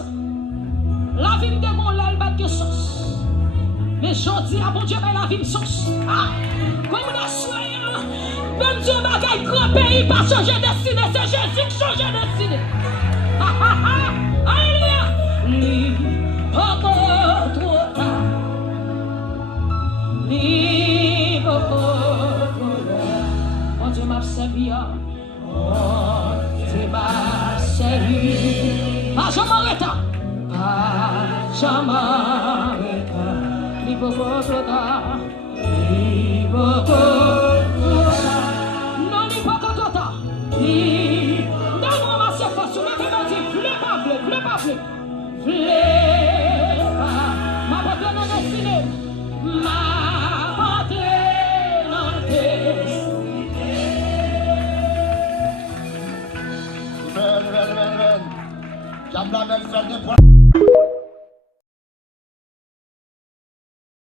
sens. La vie me demande là, elle bat de sens. Mais je dis à bon Dieu, la vie me sens. Ah, comme on a soigné, même Dieu bagaille grand pays, pas changer de destinée, c'est Jésus qui change de destinée. Ah ah ah, alléluia. Li, pas trop tard. Li, pas trop tard. Mon Dieu m'a servi. Tu m'as servi. Pas jamais arrêté. Pas jamais arrêté. Li, pas trop tard. Li, pas trop tard. Non, li, pas trop tard. Li, donne-moi ma force. Levez-moi, dis, v'lez pas. Ma porte non destinée. Ma porte non destinée. Ven. J'aime la belle fête de